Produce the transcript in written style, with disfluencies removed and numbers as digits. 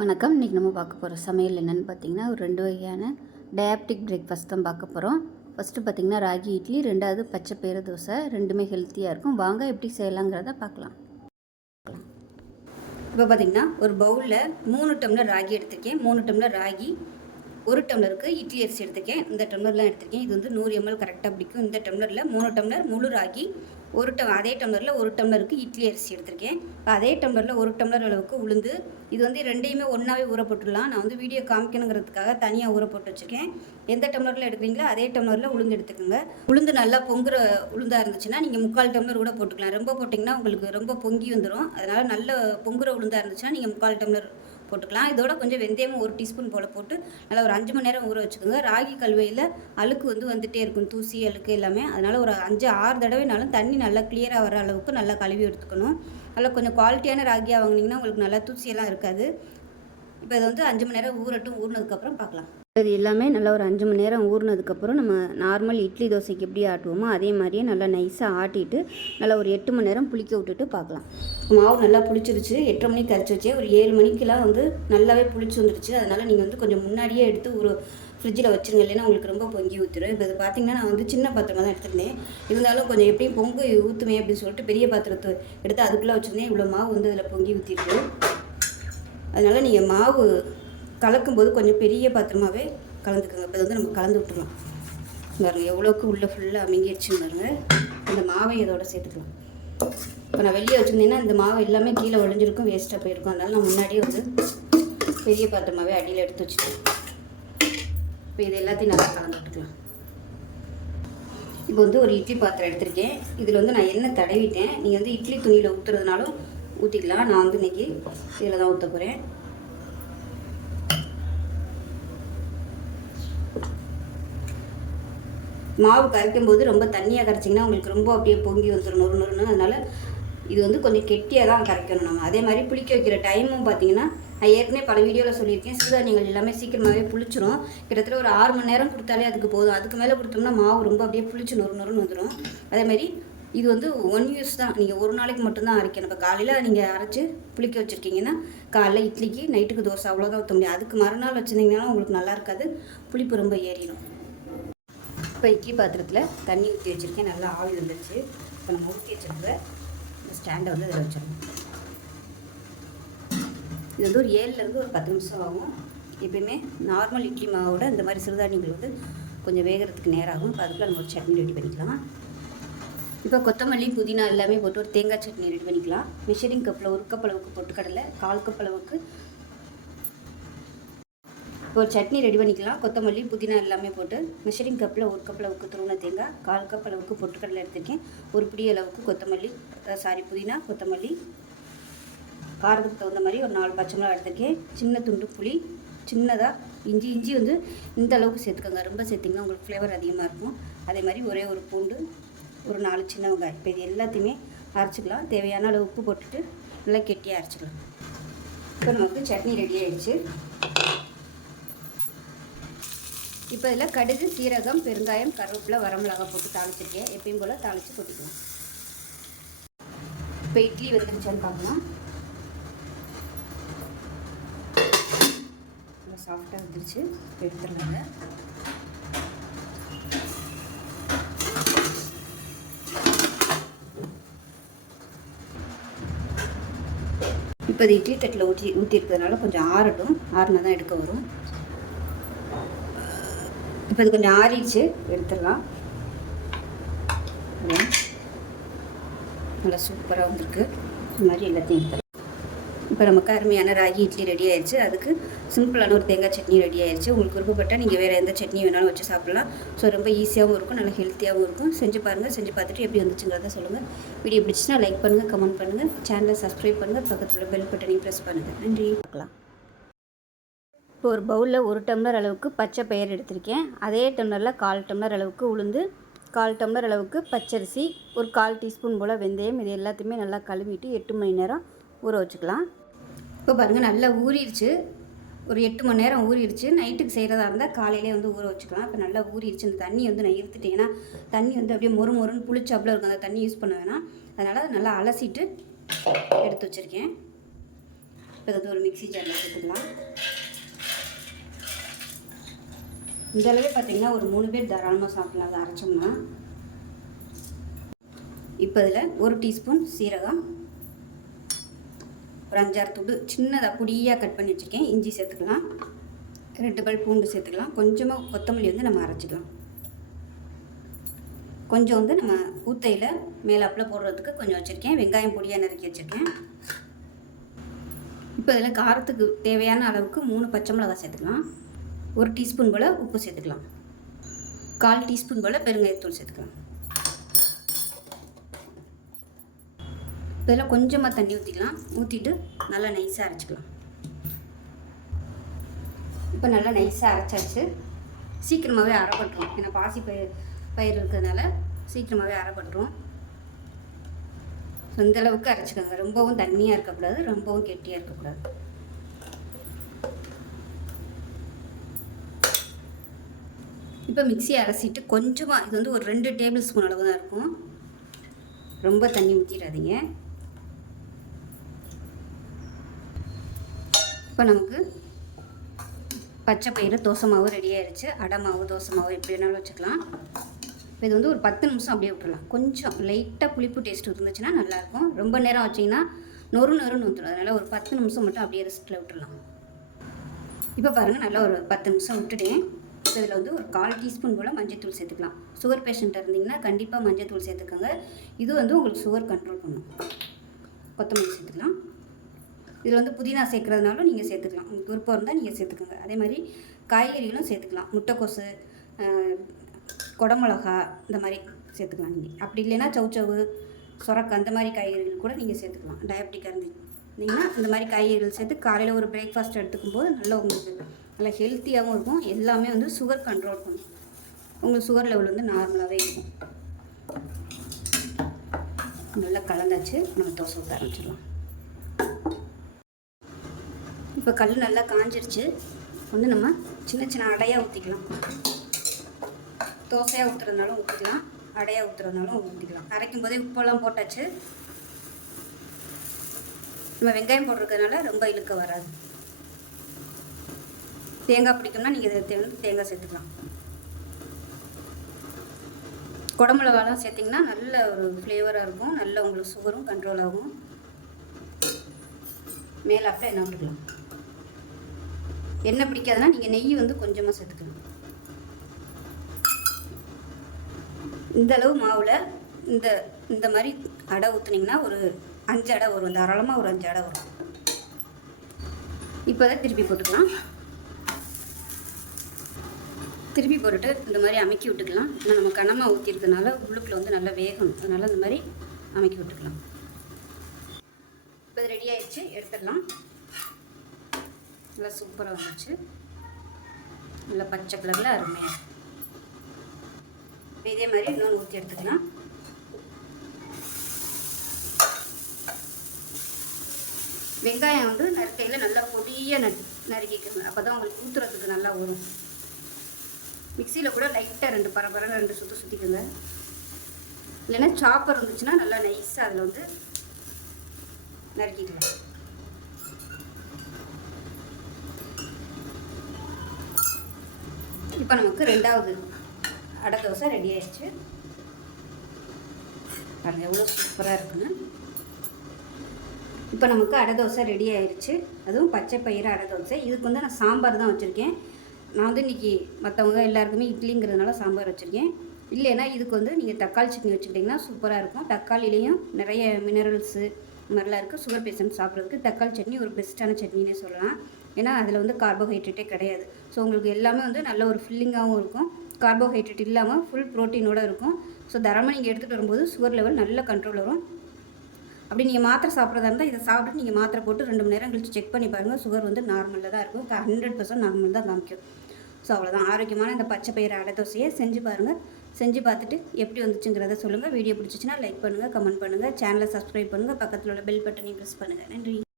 வணக்கம். இன்றைக்கி நம்ம பார்க்க போகிற சமையல் என்னென்னு பார்த்தீங்கன்னா, ஒரு 2 வகையான டயாபெட்டிக் பிரேக்ஃபாஸ்ட் தான் பார்க்க போகிறோம். ஃபஸ்ட்டு பார்த்தீங்கன்னா ராகி இட்லி, ரெண்டாவது பச்சை பயிறு தோசை. ரெண்டுமே ஹெல்த்தியாக இருக்கும். வாங்க எப்படி செய்யலாங்கிறத பார்க்கலாம். இப்போ பார்த்தீங்கன்னா ஒரு பவுலில் 3 டம்ளர் ராகி எடுத்திருக்கேன். 3 டம்ளர் ராகி, 1 டம்ளருக்கு இட்லி அரிசி எடுத்திருக்கேன். இந்த டம்ளர்லாம் எடுத்திருக்கேன். இது வந்து 100 ml கரெக்டாக பிடிக்கும். இந்த டம்ளரில் 3 டம்ளர் முழு ராகி, அதே டம்ளரில் 1 டம்ளருக்கு இட்லி அரிசி எடுத்திருக்கேன். இப்போ அதே டம்ளரில் 1 டம்ளர் அளவுக்கு உளுந்து. இது வந்து ரெண்டையுமே ஒன்றாவே ஊற போட்டுடலாம். நான் வந்து வீடியோ காமிக்கணுங்கிறதுக்காக தனியாக ஊற போட்டு வச்சுருக்கேன். எந்த டம்ளரில் எடுக்கிறீங்களோ அதே டம்ளரில் உளுந்து எடுத்துக்கோங்க. உளுந்து நல்லா பொங்குற உளுந்தாக இருந்துச்சுன்னா நீங்கள் 3/4 டம்ளர் கூட போட்டுக்கலாம். ரொம்ப போட்டிங்கன்னா உங்களுக்கு ரொம்ப பொங்கி வந்துடும். அதனால் நல்ல பொங்குற உளுந்தாக இருந்துச்சுன்னா நீங்கள் 3/4 டம்ளர் போட்டுக்கலாம். இதோட கொஞ்சம் வெந்தயமும் 1 டீஸ்பூன் போல் போட்டு நல்லா ஒரு 5 மணி நேரம் ஊற வச்சுக்கோங்க. ராகி கல்வையில் அழுக்கு வந்துட்டே இருக்கும், தூசி அழுக்கு எல்லாமே. அதனால் ஒரு 5-6 தடவைனாலும் தண்ணி நல்லா கிளியராக வர அளவுக்கு நல்லா கழுவி எடுத்துக்கணும். நல்லா கொஞ்சம் குவாலிட்டியான ராகியாக வாங்கினீங்கன்னா உங்களுக்கு நல்லா தூசியெல்லாம் இருக்காது. இப்போ இதை வந்து 5 மணி நேரம் ஊறினதுக்கப்புறம் பார்க்கலாம். இது எல்லாமே நல்லா ஒரு 5 மணி நேரம் ஊறினதுக்கப்புறம் நம்ம நார்மல் இட்லி தோசைக்கு எப்படி ஆட்டுவோமோ அதே மாதிரியே நல்லா நைஸாக ஆட்டிட்டு நல்லா ஒரு 8 மணி நேரம் புளிக்க விட்டுட்டு பார்க்கலாம். மாவு நல்லா புளிச்சிருச்சு. 8:30 மணிக்கு கரைச்சி வச்சேன். ஒரு 7 மணிக்கெலாம் வந்து நல்லாவே புளிச்சு வந்துடுச்சு. அதனால் நீங்கள் வந்து கொஞ்சம் முன்னாடியே எடுத்து ஒரு ஃப்ரிட்ஜில் வச்சுருங்க, இல்லைன்னா உங்களுக்கு ரொம்ப பொங்கி ஊற்றிடும். இப்போ இது பார்த்திங்கன்னா நான் வந்து சின்ன பாத்திரமாக தான் எடுத்துருந்தேன். இருந்தாலும் கொஞ்சம் எப்படியும் பொங்கு ஊற்றுமே அப்படின்னு சொல்லிட்டு பெரிய பாத்திரத்தை எடுத்து அதுக்குள்ளே வச்சுருந்தேன். இவ்வளோ மாவு வந்து அதில் பொங்கி ஊற்றிருக்கு. அதனால் நீங்கள் மாவு கலக்கும்போது கொஞ்சம் பெரிய பாத்திரமாகவே கலந்துக்குங்க. இப்போ வந்து நம்ம கலந்து விட்டுருலாம். பாருங்கள் எவ்வளோக்கு உள்ளே ஃபுல்லாக அமுங்கிடுச்சுன்னு பாருங்கள். இந்த மாவை இதோட சேர்த்துக்கலாம். இப்போ நான் வெளியே வச்சுருந்தேன்னா இந்த மாவு எல்லாமே கீழே ஒழிஞ்சிருக்கும், வேஸ்ட்டாக போயிருக்கும். அதனால் நான் முன்னாடியே வந்து பெரிய பாத்திரமாகவே அடியில் எடுத்து வச்சுட்டேன். இப்போ இது எல்லாத்தையும் நல்லா கலந்து விட்டுக்கலாம். இப்போ வந்து ஒரு இட்லி பாத்திரம் எடுத்திருக்கேன். இதில் வந்து நான் எண்ணெய் தடவிட்டேன். நீங்கள் வந்து இட்லி துணியில் ஊற்றுறதுனாலும் ஊற்றிக்கலாம். நான் வந்து இன்றைக்கி இதில் தான் ஊற்ற போகிறேன். மாவு கரைக்கும் போது ரொம்ப தண்ணியாக கரைச்சிங்கன்னா உங்களுக்கு ரொம்ப அப்படியே பொங்கி வந்துடும், நொறுன்னு. அதனால் இது வந்து கொஞ்சம் கெட்டியாக தான் கரைக்கணும் நம்ம. அதே மாதிரி புளிக்க வைக்கிற டைமும் பார்த்தீங்கன்னா நான் ஏற்கனவே பல வீடியோவில் சொல்லியிருக்கேன். சிறுதானியங்கள் எல்லாமே சீக்கிரமாகவே புளிச்சிடும். கிட்டத்தட்ட ஒரு 6 மணி நேரம் கொடுத்தாலே அதுக்கு போதும். அதுக்கு மேலே கொடுத்தோம்னா மாவு ரொம்ப அப்படியே புளிச்சு நொறுன்னு வந்துடும். அதேமாதிரி இது வந்து 1 யூஸ் தான். நீங்கள் ஒரு நாளைக்கு மட்டும்தான் அரைக்கணும். இப்போ காலையில் நீங்கள் அரைச்சி புளிக்க வச்சுருக்கீங்கன்னா காலையில் இட்லிக்கு நைட்டுக்கு தோசை அவ்வளோதான் ஊற்ற முடியும். அதுக்கு மறுநாள் வச்சுருந்தீங்கன்னா உங்களுக்கு நல்லா இருக்காது, புளிப்பு ரொம்ப ஏறிடும். இப்போ இட்லி பாத்திரத்தில் தண்ணி ஊற்றி வச்சுருக்கேன். நல்லா ஆவி வந்துடுச்சு. இப்போ நம்ம ஊற்றி வச்சுருக்க இந்த ஸ்டாண்டை வந்து அதில் வச்சிடணும். இது வந்து ஒரு 7லேருந்து ஒரு 10 நிமிஷம் ஆகும். எப்பயுமே நார்மல் இட்லி மாவோட இந்த மாதிரி சிறுதானியங்கள் வந்து கொஞ்சம் வேகிறதுக்கு நேரம் ஆகும். இப்போ அதுக்குள்ளே நம்ம ஒரு சட்னி ரெடி பண்ணிக்கலாம். இப்போ கொத்தமல்லி, புதினா எல்லாமே போட்டு ஒரு தேங்காய் சட்னி ரெடி பண்ணிக்கலாம். மெஷரிங் கப்பில் 1 கப் அளவுக்கு பொட்டுக்கடலை, 1/4 கப் அளவுக்கு இப்போ ஒரு சட்னி ரெடி பண்ணிக்கலாம். கொத்தமல்லி, புதினா எல்லாமே போட்டு மெஷரிங் கப்பில் 1 கப் அளவுக்கு துருவின தேங்காய், 1/4 கப் அளவுக்கு பொட்டுக்கடலை எடுத்திருக்கேன். ஒரு பிடி அளவுக்கு புதினா, கொத்தமல்லி, காரத்துக்கு தகுந்த மாதிரி ஒரு 4 பச்சை மிளகாய் எடுத்திருக்கேன். சின்ன துண்டு புளி, சின்னதாக இஞ்சி வந்து இந்த அளவுக்கு சேர்த்துக்கோங்க. ரொம்ப சேர்த்திங்கன்னா உங்களுக்கு ஃப்ளேவர் அதிகமாக இருக்கும். அதே மாதிரி ஒரே ஒரு பூண்டு, ஒரு 4 சின்ன வெங்காயம். இப்போ இது எல்லாத்தையுமே அரைச்சிக்கலாம். தேவையான அளவு உப்பு போட்டுட்டு நல்லா கெட்டியாக அரைச்சிக்கலாம். இப்போ நமக்கு சட்னி ரெடி ஆகிடுச்சு. இப்போ இதில் கடுகு, சீரகம், பெருங்காயம், கருவேப்பிலை, வரமிளகாய் போட்டு தாளிச்சிருக்கேன். எப்பயும் போல் தாளித்து கொட்டிக்கலாம். இப்போ இட்லி வந்துருச்சான்னு பார்க்கலாம். நல்லா சாஃப்டாக வந்துருச்சு. எடுத்துடலாங்க. இப்போ இது இட்லி தட்டில் ஊற்றிருக்கிறதுனால கொஞ்சம் ஆறட்டும். ஆறுனா தான் எடுக்க வரும். இப்போ இது கொஞ்சம் ஆறிடுச்சு, எடுத்துடலாம். நல்லா சூப்பராக வந்திருக்கு. இந்த மாதிரி எல்லாத்தையும் எடுத்துடலாம். இப்போ நமக்கு அருமையான ராகி இட்லி ரெடி ஆயிடுச்சு. அதுக்கு சிம்பிளான ஒரு தேங்காய் சட்னி ரெடி ஆயிடுச்சு. உங்களுக்கு விருப்பப்பட்டால் நீங்கள் வேறு எந்த சட்னி வேணாலும் வச்சு சாப்பிட்லாம். ஸோ ரொம்ப ஈஸியாகவும் இருக்கும், நல்லா ஹெல்த்தியாகவும் இருக்கும். செஞ்சு பாருங்கள். செஞ்சு பார்த்துட்டு எப்படி வந்துச்சுங்கிறத சொல்லுங்கள். வீடியோ பிடிச்சினா லைக் பண்ணுங்கள், கமெண்ட் பண்ணுங்கள், சேனலை சப்ஸ்கிரைப் பண்ணுங்கள், பக்கத்தில் பெல் பட்டனையும் ப்ரெஸ் பண்ணுங்கள். நன்றி. பார்க்கலாம். இப்போ ஒரு பவுலில் 1 டம்ளர் அளவுக்கு பச்சை பயிறு எடுத்திருக்கேன். அதே டம்ளரில் 1/4 டம்ளர் அளவுக்கு உளுந்து, 1/4 டம்ளர் அளவுக்கு பச்சரிசி, ஒரு 1/4 டீஸ்பூன் போல் வெந்தயம். இது எல்லாத்தையுமே நல்லா கழுவிட்டு 8 மணி நேரம் ஊற வச்சுக்கலாம். இப்போ பாருங்கள் நல்லா ஊறிடுச்சு. ஒரு 8 மணி நேரம் ஊறிடுச்சு. நைட்டுக்கு செய்கிறதா இருந்தால் காலையிலே வந்து ஊற வச்சுக்கலாம். இப்போ நல்லா ஊறிடுச்சு. இந்த தண்ணி வந்து நான் இருத்துட்டேன்னா தண்ணி வந்து அப்படியே மொறுன்னு புளிச்சாப்பில் இருக்கும். அந்த தண்ணி யூஸ் பண்ண வேணாம். அதனால் நல்லா அலசிட்டு எடுத்து வச்சுருக்கேன். இப்போ இது ஒரு மிக்ஸி ஜாரில் சேர்த்துக்கலாம். இந்த அளவே பார்த்திங்கன்னா ஒரு 3 பேர் தாராளமாக சாப்பிடலாம் அதை அரைச்சோம்னா. இப்போ இதில் 1 டீஸ்பூன் சீரகம், ஒரு 5-6 துண்டு சின்னதாக பொடியாக கட் பண்ணி வச்சுருக்கேன் இஞ்சி சேர்த்துக்கலாம். 2 பல் பூண்டு சேர்த்துக்கலாம். கொஞ்சமாக கொத்தமல்லி வந்து நம்ம அரைச்சிக்கலாம். கொஞ்சம் வந்து நம்ம ஊத்தையில் மேலாப்பில் போடுறதுக்கு கொஞ்சம் வச்சுருக்கேன். வெங்காயம் பொடியாக நறுக்கி வச்சுருக்கேன். இப்போ இதில் காரத்துக்கு தேவையான அளவுக்கு 3 பச்சை மிளகாய் சேர்த்துக்கலாம். 1 டீஸ்பூன் போல் உப்பு சேர்த்துக்கலாம். 1/4 டீஸ்பூன் போல் பெருங்காயத்தூள் சேர்த்துக்கலாம். இதில் கொஞ்சமாக தண்ணி ஊற்றிக்கலாம். ஊற்றிட்டு நல்லா நைஸாக அரைச்சிக்கலாம். இப்போ நல்லா நைஸாக அரைச்சாச்சு. சீக்கிரமாகவே அரைப்பட்டுரும். ஏன்னா பாசி பயிர் இருக்கிறதுனால சீக்கிரமாகவே அரைப்பட்டுரும். இந்த அளவுக்கு அரைச்சிக்கோங்க. ரொம்பவும் தண்ணியாக இருக்கக்கூடாது, ரொம்பவும் கெட்டியாக இருக்கக்கூடாது. இப்போ மிக்ஸியை அரைச்சிட்டு கொஞ்சமாக, இது வந்து ஒரு 2 டேபிள் ஸ்பூன் அளவு தான் இருக்கும். ரொம்ப தண்ணி ஊற்றிடாதீங்க. இப்போ நமக்கு பச்சை பயிறு தோசை மாவு ரெடி ஆகிடுச்சு. அடை மாவு, தோசை மாவு எப்படி வேணாலும் வச்சுக்கலாம். இப்போ இது வந்து ஒரு 10 நிமிஷம் அப்படியே விட்டுடலாம். கொஞ்சம் லைட்டாக புளிப்பு டேஸ்ட் இருந்துச்சுன்னா நல்லாயிருக்கும். ரொம்ப நேரம் வச்சிங்கன்னா நொறுன்னு வந்துடும். அதனால் ஒரு 10 நிமிஷம் மட்டும் அப்படியே ரெஸ்ட்டில் விட்டுடலாம். இப்போ பாருங்கள், நல்லா ஒரு 10 நிமிஷம் விட்டுட்டேன். இப்போ இதில் வந்து ஒரு 1/4 டீஸ்பூன் போல் மஞ்சள் சேர்த்துக்கலாம். சுகர் பேஷண்ட்டாக இருந்தீங்கன்னா கண்டிப்பாக மஞ்சள் சேர்த்துக்கோங்க. இது வந்து உங்களுக்கு சுகர் கண்ட்ரோல் பண்ணும். கொத்தமல்லி சேர்த்துக்கலாம். இதில் வந்து புதினா சேர்க்குறதுனாலும் நீங்கள் சேர்த்துக்கலாம். உங்களுக்கு விருப்பம் இருந்தால் நீங்கள் சேர்த்துக்கோங்க. அதே மாதிரி காய்கறிகளும் சேர்த்துக்கலாம். முட்டைக்கோசு, குடமிளகா இந்த மாதிரி சேர்த்துக்கலாம் நீங்கள். அப்படி இல்லைன்னா சவுச்சவு, சொரக்காய் அந்த மாதிரி காய்கறிகள் கூட நீங்கள் சேர்த்துக்கலாம். டயபெட்டிக்காக இருந்தீங்கன்னா இந்த மாதிரி காய்கறிகள் சேர்த்து காலையில் ஒரு பிரேக்ஃபாஸ்ட் எடுத்துக்கும் போது நல்லா உங்களுக்கு நல்லா ஹெல்த்தியாகவும் இருக்கும். எல்லாமே வந்து சுகர் கண்ட்ரோல் பண்ணும். உங்களுக்கு சுகர் லெவல் வந்து நார்மலாகவே இருக்கும். நல்லா கலந்தாச்சு. நம்ம தோசை ஊற்ற ஆரம்பிச்சிடலாம். இப்போ கல் நல்லா காஞ்சிருச்சு. வந்து நம்ம சின்ன சின்ன அடையாக ஊற்றிக்கலாம். தோசையாக ஊற்றுறதுனாலும் ஊற்றிக்கலாம், அடையாக ஊற்றுறதுனாலும் ஊற்றிக்கலாம். அரைக்கும் போதே உப்பெல்லாம் போட்டாச்சு. நம்ம வெங்காயம் போட்டிருக்கிறதுனால ரொம்ப இழுக்க வராது. தேங்காய் பிடிக்கும்னா நீங்கள் இதை தேங்காய் சேர்த்துக்கலாம். குடமிளகாலாம் சேர்த்திங்கன்னா நல்ல ஒரு ஃப்ளேவராக இருக்கும். நல்ல உங்களுக்கு சுகரும் கண்ட்ரோல் ஆகும். மேலே அப்படியே எண்ணெய் விட்டுக்கலாம். எண்ணெய் பிடிக்காதுன்னா நீங்கள் நெய் வந்து கொஞ்சமாக சேர்த்துக்கலாம். இந்த அளவு மாவில் இந்த மாதிரி அடை ஊற்றுனீங்கன்னா ஒரு 5 அடை வரும். தாராளமாக ஒரு 5 அடை வரும். இப்போ அதை திருப்பி போட்டுக்கலாம். திருப்பி போட்டுட்டு இந்த மாதிரி அமைக்கி விட்டுக்கலாம். ஏன்னா நம்ம கனமாக ஊற்றிருக்கிறதுனால உள்ளுக்குள்ளே வந்து நல்லா வேகணும். அதனால் இந்த மாதிரி அமைக்கி விட்டுக்கலாம். இப்போ இது ரெடி ஆகிடுச்சு, எடுத்துடலாம். நல்லா சூப்பராக வந்துச்சு. நல்லா பச்சை கலரில் அருமையாக. இதே மாதிரி இன்னொன்று ஊற்றி எடுத்துக்கலாம். வெங்காயம் வந்து நறுக்கையில் நல்லா பொடியாக நறுக்கிக்கோங்க. அப்போ தான் உங்களுக்கு ஊற்றுறதுக்கு நல்லா வரும். மிக்சியில் கூட லைட்டாக 2 பரபரன்னு 2 சுற்றிக்கோங்க. இல்லைன்னா சாப்பர் இருந்துச்சுன்னா நல்லா நைஸாக அதில் வந்து நறுக்கிக்கலாம். இப்போ நமக்கு 2வது அடை தோசை ரெடி ஆயிடுச்சு. பாருங்கள் எவ்வளோ சூப்பராக இருக்குன்னு. இப்போ நமக்கு அடை தோசை ரெடி ஆயிடுச்சு. அதுவும் பச்சை பயிறு அடை தோசை. இதுக்கு வந்து நான் சாம்பார் தான் வச்சுருக்கேன். நான் வந்து இன்றைக்கி மற்றவங்க எல்லாருக்குமே இட்லிங்கிறதுனால சாம்பார் வச்சுருக்கேன். இல்லைன்னா இதுக்கு வந்து நீங்கள் தக்காளி சட்னி வச்சுக்கிட்டிங்கன்னா சூப்பராக இருக்கும். தக்காளிலையும் நிறைய மினரல்ஸு மாதிரிலாம் இருக்குது. சுகர் பேஷண்ட் சாப்பிட்றதுக்கு தக்காளி சட்னி ஒரு பெஸ்ட்டான சட்னினே சொல்லலாம். ஏன்னா அதில் வந்து கார்போஹைட்ரேட்டே கிடையாது. ஸோ உங்களுக்கு எல்லாமே வந்து நல்ல ஒரு ஃபில்லிங்காகவும் இருக்கும். கார்போஹைட்ரேட் இல்லாமல் ஃபுல் ப்ரோட்டீனோடு இருக்கும். ஸோ தரமாக நீங்கள் எடுத்துகிட்டு வரும்போது சுகர் லெவல் நல்ல கண்ட்ரோல் வரும். அப்படி நீங்கள் மாத்திரை சாப்பிட்றதா இருந்தால் இதை சாப்பிட்டு நீங்கள் மாத்திரை போட்டு 2 மணி நேரம் கழிச்சு செக் பண்ணி பாருங்கள். சுகர் வந்து நார்மலில் தான் இருக்கும். 100% நார்மல் தான் காமிக்கும். ஸோ அவ்வளோதான். ஆரோக்கியமான இந்த பச்சை பயிறு அடை தோசையை செஞ்சு பாருங்கள். செஞ்சு பார்த்துட்டு எப்படி வந்துச்சுங்கிறத சொல்லுங்கள். வீடியோ பிடிச்சிச்சின்னா லைக் பண்ணுங்கள், கமெண்ட் பண்ணுங்கள், சேனலை சப்ஸ்கிரைப் பண்ணுங்கள், பக்கத்தில் உள்ள பெல் பட்டனையும் ப்ரெஸ் பண்ணுங்கள். நன்றி.